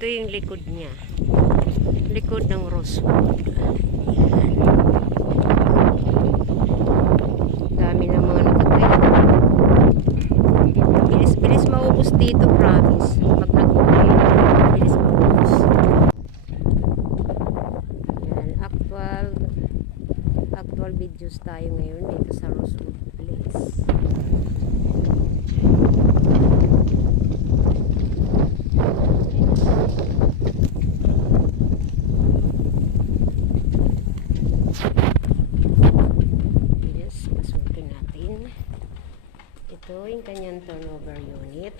Ito yung likod niya. Likod ng rosewood. Ayan. Dami ng mga nakatayo. Bilis-bilis maubos dito, promise. Pag nag-uwi, bilis maubos. Yan, actual actual videos tayo ngayon dito sa Rosewood Place. Yes, pasukin natin. Ito yung kanyang turnover unit.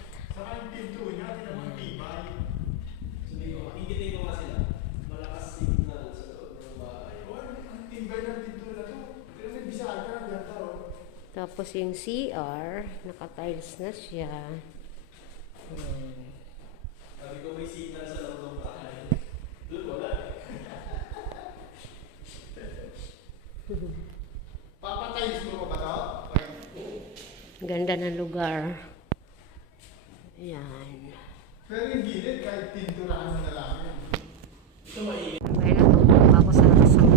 Tapos yung CR, naka-tiles na siya. Ayan. Sabi ko may signal sa loob ng bahay. Doon wala. Papatay mo ba to? Ganda ng lugar. Ayan. Pero yung gilid, kahit tinturahan mo na lang. Ito maingay. May natutulog ako sa isang.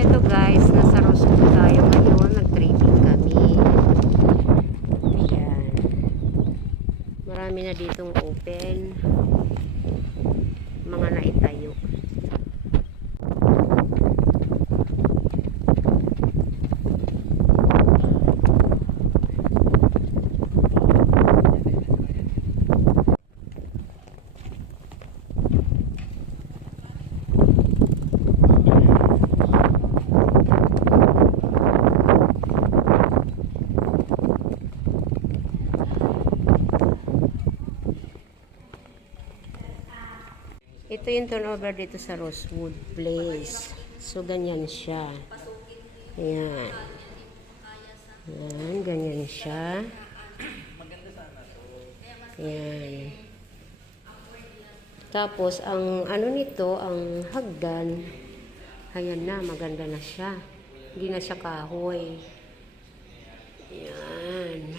Ito guys, nasa Roscoe tayo ngayon. Nag-tripping kami. Ayan. Marami na ditong open. Mga naitayo. Ito yung turnover dito sa Rosewood Place. So, ganyan siya. Ayan. Ayan, ganyan siya. Ayan. Tapos, ang ano nito, ang hagdan, ayan na, maganda na siya. Hindi na siya kahoy. Ayan.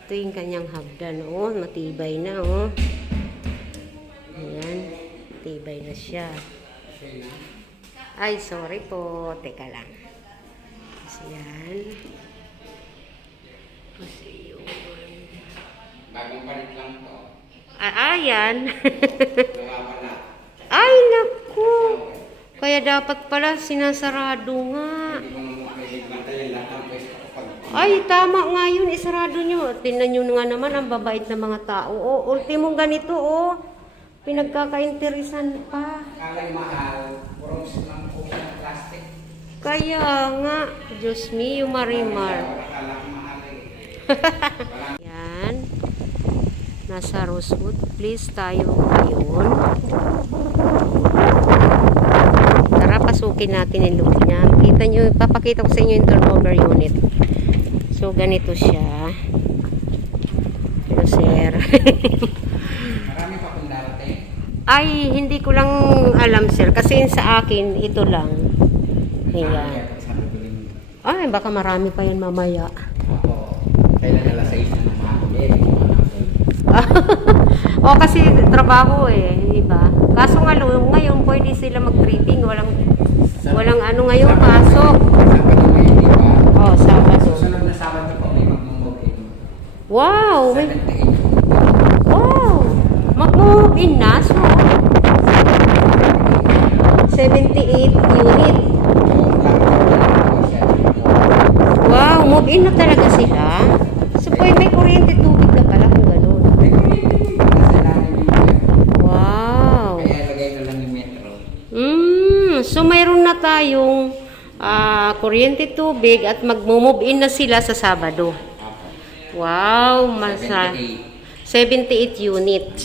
Ito yung kanyang hagdan. Oh, matibay na, oh. Ayan. Tibay na siya. Ay, sorry po. Teka lang. Kasi yan. Kasi yun. Bagong palit lang to. Ah, ayan. Na. Ay, naku. Kaya dapat pala sinasarado nga. Ay, tama nga yun. Isarado nyo. Tingnan nyo nga naman ang babait ng mga tao. O, ultimong ganito, oh. Pinagkakainteresan pa. kalay mahal, purong lang po siya plastic. Kaya nga, Diyos Marimar. Akala ko mahal eh. Yan. Nasa Rosewood Place tayo ngayon. Tara, pasukin natin yung loob niya. Kita nyo, papakita ko sa inyo yung turnover unit. So, ganito siya. Hello, sir. Marami pa kung darating. Ay, hindi ko lang alam, sir. Kasi sa akin, ito lang. Ayan. Ay, baka marami pa yan mamaya. ako, kailan alas 6 na naman. Eh, o kasi trabaho eh, di ba? Kaso nga ngayon pwede sila mag-tripping, walang walang ano ngayon pasok. Sabado ngayon, di ba? Oh, Sabado. Susunod na Sabado po may mag-move in. Wow, may, 78. wow. Mag-move in na so 78 unit. Wow, move in na talaga sila. So pwede may kuryente tubig na pala kung ganun. Wow. Kaya lagay na lang yung metro. Mm, so mayroon na tayong ah, kuryente tubig at magmo-move in na sila sa Sabado. Wow, masa 78. 78 units.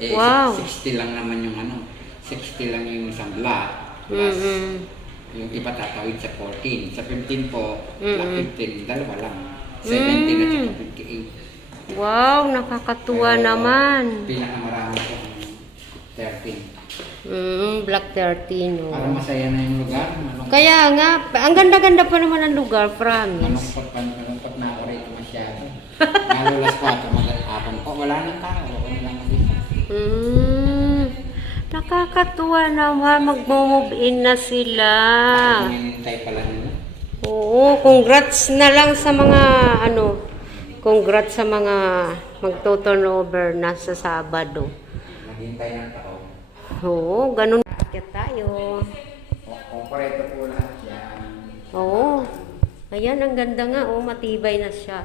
Eh, Wow. 60 lang naman yung ano. 60 lang yung isang block. Plus, Mm-mm. yung iba tatawid sa 14. Sa 15 po, block 15, dalawa lang. 17 at Mm. saka 58. Wow, nakakatuwa Pero, naman. Pinakamarami po ang 13. Mm, Black 13, Para oh. masaya na yung lugar. Manong, Kaya nga, ang ganda-ganda pa naman ng lugar, promise. manungkot pa, manungkot na ako rito masyado. Lalo las 4, magandang hapon po. Wala nang tao. Nakakatuwa naman. Mag-move in na sila. Hinintay pala nila. Oo, congrats na lang sa mga ano, congrats sa mga magto-turnover na sa Sabado. Naghintay ng tao. Oo, ganun. Kaya tayo. O- Kompleto po lahat yan. Oo. Ayan, ang ganda nga. Oh, matibay na siya.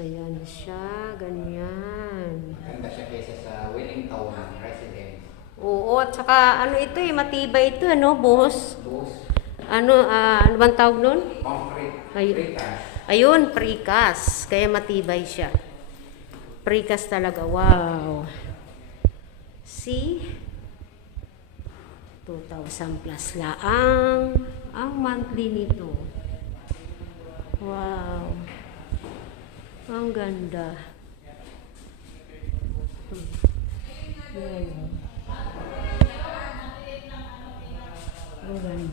Ayan siya, ganyan. Ganda siya kaysa sa Wellington residence. Oo, at saka ano ito eh, matibay ito, ano, boss? Bus, Ano, ah, ano bang tawag nun? concrete, Ay- precast. Ayun, precast. Kaya matibay siya. Precast talaga. Wow. See? 2,000 plus laang ang monthly nito. Wow. Ang ganda. Hmm. Yan. Po ang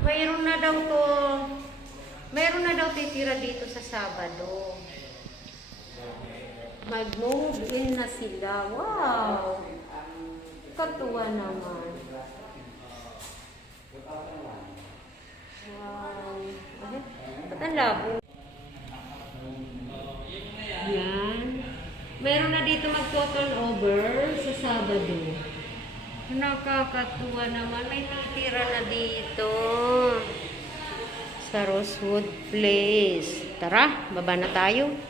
Mayroon na daw to, mayroon na daw titira dito sa Sabado. Mag-move in na sila. Wow! Katuwa naman. Wow. Ay, ba't ang labo? Yan. Meron na dito mag-total over sa Sabado. Nakakatuwa naman. May natira na dito. Sa Rosewood Place. Tara, baba na tayo.